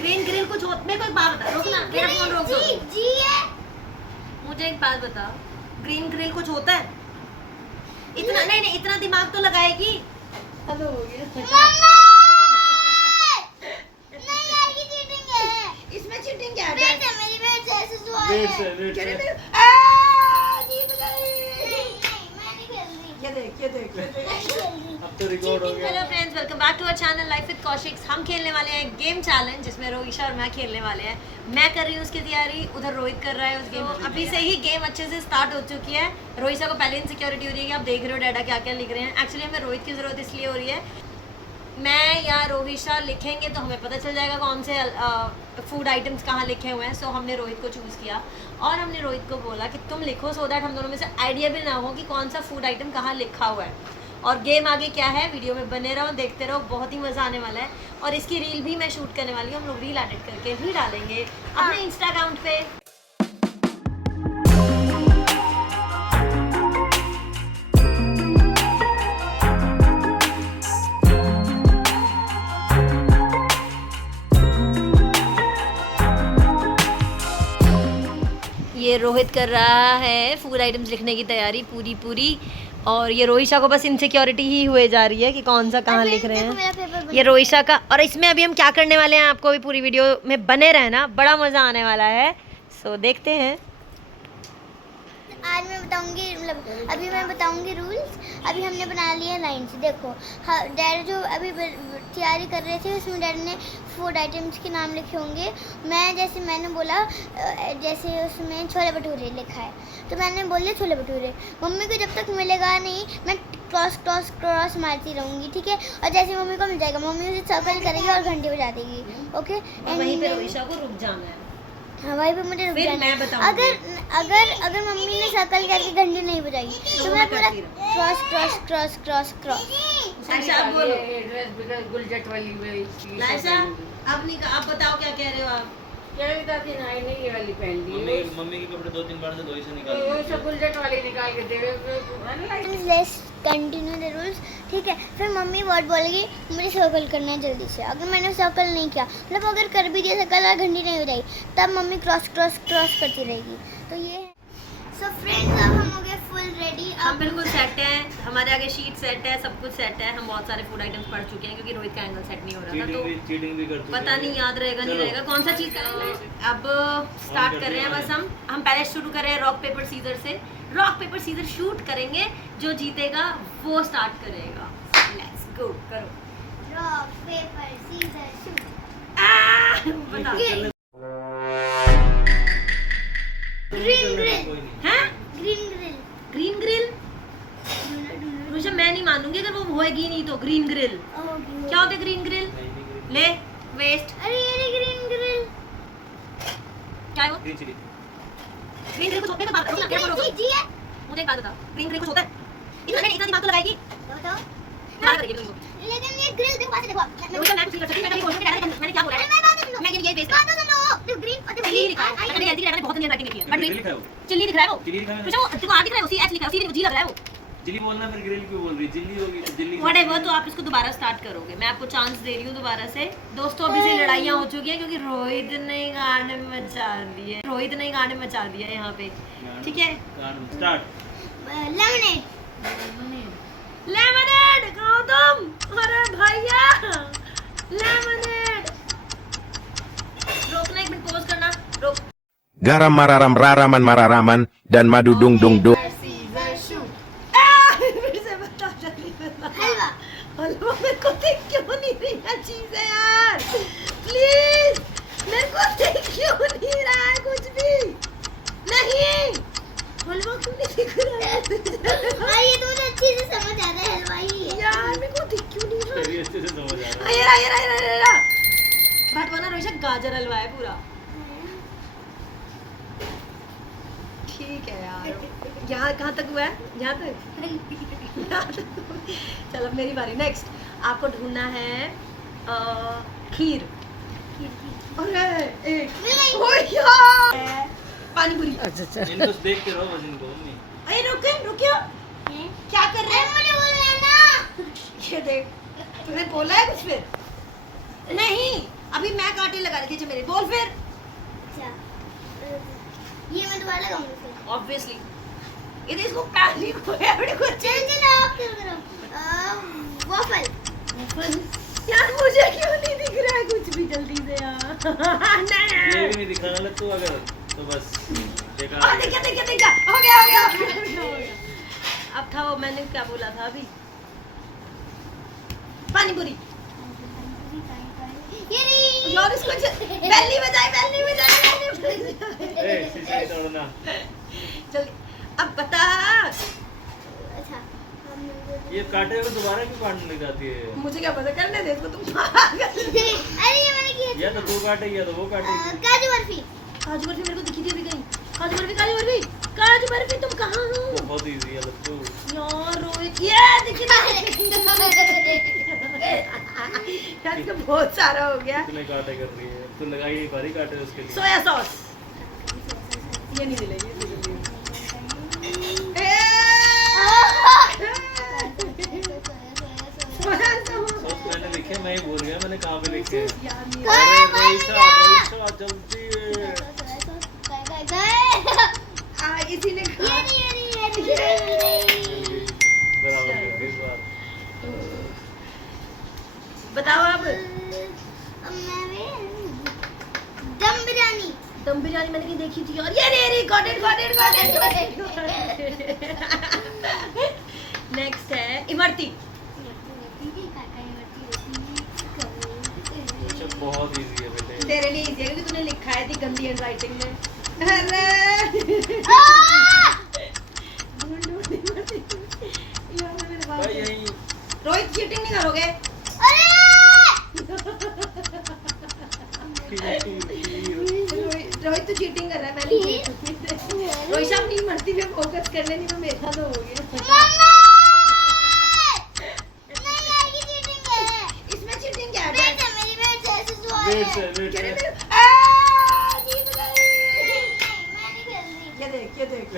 Green grill कुछ होता, मेरे को एक बात बता, रुकना, मेरा फोन रोक दो। जी है। मुझे एक बात बता, ग्रीन ग्रिल कुछ होता है? इतना नहीं, इतना दिमाग तो लगाएगी। अब हो गया। इसमें चीटिंग क्या है? मेरी वेट से ऐसे हुआ है। जीत गई। ये देख। अब तो रिकॉर्ड हो गया। Hello friends, welcome back to our channel life with Kaushik. हम खेलने वाले हैं गेम चैलेंज, जिसमें रोहिशा और मैं खेलने वाले हैं। मैं कर रही हूँ उसकी तैयारी, उधर रोहित कर रहा है उस गेम। तो अभी से ही गेम अच्छे से स्टार्ट हो चुकी है। रोहिशा को पहले इनसिक्योरिटी हो रही है कि आप देख रहे हो डाटा क्या क्या लिख रहे हैं। एक्चुअली हमें रोहित की ज़रूरत इसलिए हो रही है, मैं या रोहिशा लिखेंगे तो हमें पता चल जाएगा कौन से फूड आइटम्स कहाँ लिखे हुए हैं। सो हमने रोहित को चूज़ किया और हमने रोहित को बोला कि तुम लिखो, सो दैट हम दोनों में से आइडिया भी ना हो कि कौन सा फूड आइटम कहाँ लिखा हुआ है। और गेम आगे क्या है, वीडियो में बने रहो, देखते रहो, बहुत ही मज़ा आने वाला है। और इसकी रील भी मैं शूट करने वाली हूँ, हम लोग रील एडिट करके भी डालेंगे अपने इंस्टा अकाउंट पे। ये रोहित कर रहा है फूड आइटम्स लिखने की तैयारी पूरी, और ये रोहिशा को बस इनसिक्योरिटी ही हुए जा रही है कि कौन सा कहाँ लिख रहे हैं। ये रोहिशा का, और इसमें अभी हम क्या करने वाले हैं आपको भी पूरी वीडियो में बने रहना, बड़ा मज़ा आने वाला है। सो देखते हैं। आज मैं बताऊंगी, मतलब अभी मैं बताऊंगी रूल्स। अभी हमने बना लिया लाइन्स। देखो डैड जो अभी तैयारी कर रहे थे उसमें डैड ने फूड आइटम्स के नाम लिखे होंगे। मैंने बोला जैसे उसमें छोले भटूरे लिखा है तो मैंने बोले छोले भटूरे। मम्मी को जब तक मिलेगा नहीं मैं क्रॉस मारती रहूँगी, ठीक है। और जैसे मम्मी को मिल जाएगा मम्मी उसे सर्कल करेगी और घंटी बजा देगी, ओके। वहीं पे रोहिशा को रुक जाना है। हाँ, वहीं पे मुझे रुक जाना है। अगर मम्मी ने सर्कल करके घंटी नहीं बजाई तो मैं पूरा क्रॉस। गुलजट वाली अब बताओ क्या कह रहे हो आप? नहीं ये वाली पहन ली। मम्मी के कपड़े 2-3 बार से धोई से निकाल वो सब गुलजट वाली निकाल के दे। लेट्स कंटिन्यू द रूल्स, ठीक है। फिर मम्मी वर्ड बोलेगी मुझे सर्कल करना है जल्दी से। अगर मैंने सर्कल नहीं किया, मतलब अगर कर भी दिया सर्कल और घंटी नहीं बजाई, तब मम्मी क्रॉस करती रहेगी। तो ये है। सो फ्रेंड्स, अब हम हो गए फुल रेडी। हम बिल्कुल सेट हैं, हमारे आगे शीट सेट है, सब कुछ सेट है। हम बहुत सारे फूड आइटम्स पढ़ चुके हैं क्योंकि रोहित का एंगल सेट नहीं हो रहा था, तो चीटिंग भी करते पता नहीं याद रहेगा नहीं रहेगा कौन सा चीज़ करेंगे। अब स्टार्ट कर रहे हैं। बस हम पहले शुरू कर रहे हैं रॉक पेपर सीजर से। रॉक पेपर सीजर शूट करेंगे, जो जीतेगा वो स्टार्ट करेगा। लेट्स गो, करो। Rock paper scissor shoot. बता। Green grill. हैं? Green green grill? रोहिशा मैं नहीं मानूंगी अगर वो होएगी नहीं तो। ग्रीन ग्रिल क्या होता है? ग्रीन ग्रिल ले वेस्ट। अरे ये ग्रीन ग्रिल क्या है वो? Green chilli. ग्रीन ग्रिल कुछ होता है? बात करो ना, क्या बोलोगे? जी है। मुझे एक बात बता, ग्रीन ग्रिल कुछ होता है? इतना दिमाग तो लगाएगी। बताओ। क्या करेगी तुम? लेकिन ये ग्रिल देखो, पास देखो। रोहिशा मैं कुछ नहीं कर सकती, मैं कभी बोल सकती नहीं। मैंने क्या बोला है? मैं ये वेस्ट बात तो सुनो। जो ग्रीन और जो चिल्ली लिखा है। मैंने जल्दी मैंने बहुत इंडियन राइटिंग लिखी है, बट लिखा है वो। चिल्ली दिख रहा है वो। चिल्ली लिखा है। रोहिशा वो तुमको आगे दिख रहा है, उसी एच लिखा है, उसी जी लग रहा है वो। चिल्ली बोलना, फिर ग्रिल क्यों बोल रही? चिल्ली होगी तो चिल्ली। व्हाटएवर, तो आप इसको दोबारा स्टार्ट करोगे। मैं आपको चांस दे रही हूँ दोबारा से। दोस्तों अभी से लड़ाइयाँ हो चुकी हैं क्योंकि रोहित ने गाने मचा दिए। रोहित ने गाने मचा दिया यहाँ पे, ठीक है। स्टार्ट। लेमनेड खाओ तुम। अरे भैया लेमनेड। रोकना, एक मिनट पॉज करना, रोक। Garam mararam raraman mararaman dan madu dung dung dung. फिर से बता जल्दी बता। हलवा मेरे को देख क्यों नहीं रही है चीज़ है यार, प्लीज मेरे को देख क्यों नहीं रहा है कुछ भी नहीं। हलवा क्यों नहीं दिख रहा है? ये तो मुझे अच्छे से समझ आ रहा है, हलवा ही है यार, मेरे को दिख क्यों नहीं रहा? ये अच्छे से समझ आ रहा है। ये भटवाना रोहिशा गाजर हलवा है पूरा। ठीक है यार, यहाँ कहाँ तक हुआ है? यहाँ तक। चलो अब मेरी बारी। नेक्स्ट आपको ढूंढना है खीर। अरे एक ओ यार, पानी पूरी। अच्छा इनको देख के रहो बस इनको मम्मी। अरे रुकियो, क्या कर रहे हैं? मुझे बोलना है ना। ये देख, तूने बोला है कुछ फिर? नहीं, अभी मैं कांटे लगा रही थी मेरे, बोल फिर। अच्छा ये मैं दोबारा लगाऊंगी फिर। ऑब्वियसली ये तो इसको पहली को एवरी को चलो आप शुरू करो। वॉफल यार मुझे क्यों नहीं दिख रहा है कुछ भी जल्दी से यार। ये भी नहीं दिखाना लग तू अगर तो बस देखा देखा हो गया। अब था वो मैंने क्या बोला था अभी, पानी पूरी। ये नहीं यार इसको बैली बजाए ए सीसी तोड़ना जल्दी अब बता। अच्छा ये काटे हुए दोबारा क्यों काटने लग जाती है मुझे क्या पता, करने दे इसको तुम। अरे ये मैंने किया या तो तू काटे या तो वो काटेगी काजू बर्फी। काजू बर्फी मेरे को दिखी थी अभी कहीं। काजू बर्फी तुम कहाँ हो बहुत इजी है लट्टू यार? रोहित ये दिखी ना यार इसका बहुत सारा हो गया। इतने काटे कर रही है तू लगाई नहीं पा रही काटे उसके लिए सोया सॉस ये नहीं मिलेगी सब मैंने लिखे मैं ही भूल गया मैंने कहाँ पे लिखे यार नहीं अरे रोईसा जल्दी इसी ने कहा। बराबर कर दी इस बार बताओ अब। दम बिरयानी। दम बिरयानी मैंने कहीं देखी थी यार। ये गॉट इट नेक्स्ट है इमरती। अच्छा बहुत इजी है बेटे तेरे लिए इजी है क्योंकि तूने लिखा है थी गंदी हैंड राइटिंग में। अरे भाई यही रोहित चीटिंग नहीं करोगे? रोहित तो चीटिंग कर रहा है। मैंने रोहित अपनी मर्जी पे फोकस कर लेनी तो मेरा तो हो गया। इसमें चीटिंग क्या है? वेट से ये देख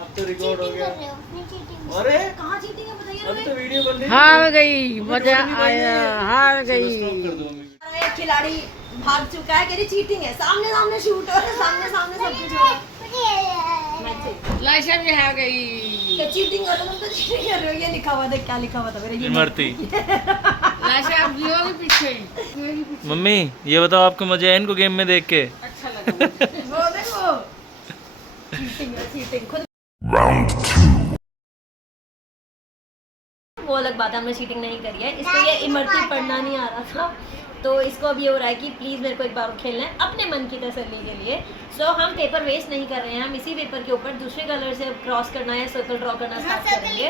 अब तो रिकॉर्ड हो गया अरे कहाँ चीटिंग है बताइए अभी तो वीडियो बन रही है हार गई मजा आया हार चलो गई स्टॉप कर दो अभी एक खिलाड़ी भाग चुका है, कह रही चीटिंग है। सामने शूट हो रहा है, सामने सब कुछ हो रहा है। लाशा भी हार गई क्या चीटिंग कर रहे हो? तुम तो चीटिंग कर रहे हो। ये लिखा हुआ था, क्या लिखा हुआ था मेरे? ये इमरती लाशा अब जियोगी पीछे मम्मी ये बताओ आपको मजा आया इनको गेम में देख के अच्छा लगा वो देखो चीटिंग है, चीटिंग खुद। वो अलग बात है, हमने चीटिंग नहीं करी है। इसको ये इमरती पढ़ना नहीं आ रहा था तो इसको अब ये हो रहा है कि प्लीज़ मेरे को एक बार खेलना है अपने मन की तसल्ली के लिए। सो हम पेपर वेस्ट नहीं कर रहे हैं, हम इसी पेपर के ऊपर दूसरे कलर से क्रॉस करना है, सर्कल ड्रॉ करना स्टार्ट करेंगे।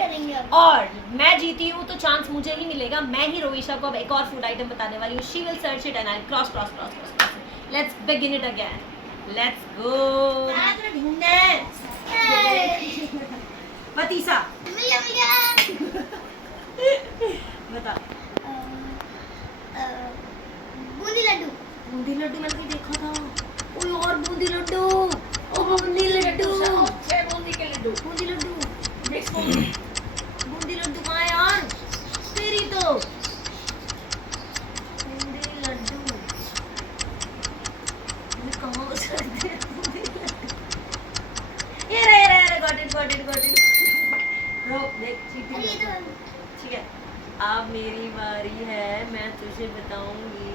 और मैं जीती हूँ तो चांस मुझे ही मिलेगा। मैं ही रोईशा को अब एक और फूड आइटम बताने वाली हूँ। She will search it and I cross. Let's begin it again. Let's go. Patisa बता। बूंदी लड्डू। बूंदी लड्डू मैंने कहीं देखा था। ओए और बूंदी लड्डू। ओ बूंदी लड्डू। बूंदी के लड्डू बूंदी लड्डू। मिक्स बूंदी बूंदी लड्डू कहाँ है यार? तेरी तो बूंदी लड्डू ये कहाँ हो सकते हैं? बूंदी लड्डू ये रहे गॉट इट रोक देख चीटिंग। ठीक है अब मेरी बारी है। मैं तुझे बताऊंगी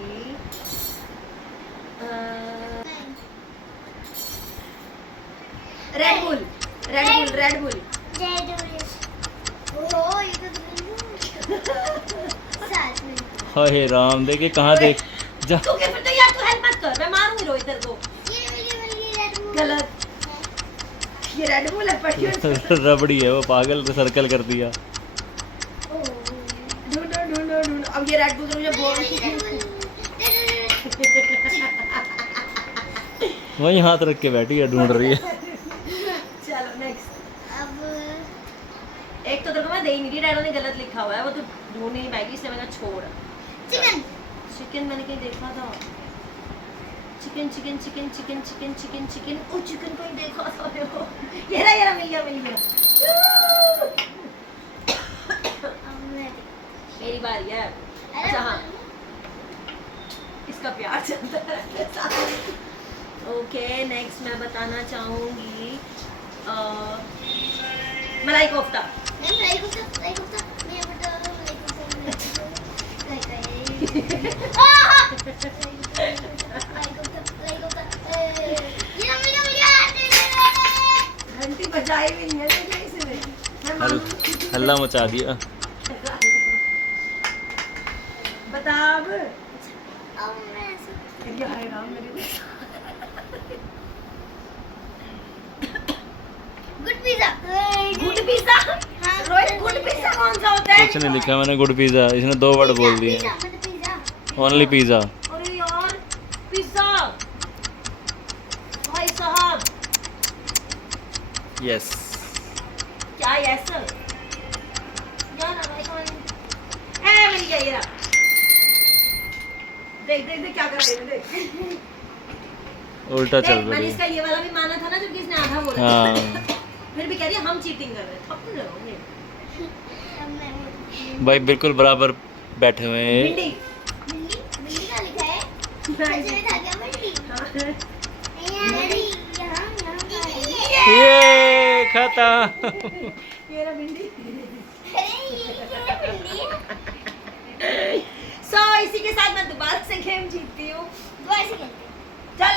रेड बुल। ओह ये तो साथ में हाय राम देखे कहाँ देख जा तू क्या फिर यार? तू हेल्प मत कर, मैं मारूंगी रोहित तेरे को। ये रेड बुल गलत। ये रेड बुल है पड़ी। रबड़ी है वो पागल सर्कल कर दिया ढूंढो। अब ये रेड बुल तो मुझे बोल वही हाथ रख के बैठी है ढूंढ रही है चलो नेक्स्ट। अब एक तो तेरे को मैं दे ही नहीं रही, डैडो ने गलत लिखा हुआ है, वो तो ढूंढ नहीं पाएगी इसलिए मैंने छोड़। चिकन मैंने कहीं देखा था। चिकन ओ चिकन कहीं देखा था। ये रहा मिल गया। मेरी बारी है। अच्छा हाँ उसका प्यार चलता रहता है। ओके नेक्स्ट मैं बताना चाहूंगी मलाई कोफ्ता। नहीं मलाई कोफ्ता मैं बता रहा हूँ मलाई कोफ्ता ये मिल गया घंटी बजाई भी नहीं है देखा इसने। मैं मानूं- हल्ला मचा दिया। बता अब। अब मैं ऐसे क्या है नाम मेरे गुड पिज्जा गुड पिज्जा। हाँ, रोहित गुड पिज्जा कौन सा होता है? कुछ नहीं लिखा मैंने गुड पिज्जा, इसने 2 वर्ड बोल दिए। Pizza only pizza. अरे यार पिज्जा भाई साहब यस। क्या यस यार भाई साहब ए मिल गया ये रहा। देख देख देख क्या कर रही है देख। उल्टा चल देख मैंने रही इसका है। ये वाला भी माना था ना जबकि इसने आधा बोला हाँ। फिर भी कह रही है हम चीटिंग कर रहे हैं थप्पड़ लगाओगे। अब मैं भाई बिल्कुल बराबर बैठे हुए हैं। भिंडी भिंडी भिंडी का लिखा है सच में था क्या भिंडी भिंडी यहाँ ये खत्म। ये रहा भिंडी। अरे ये क्या भिंडी है सो इसी के साथ मैं दोबारा से गेम जीतती हूँ। दोबारा से खेलते हैं। चल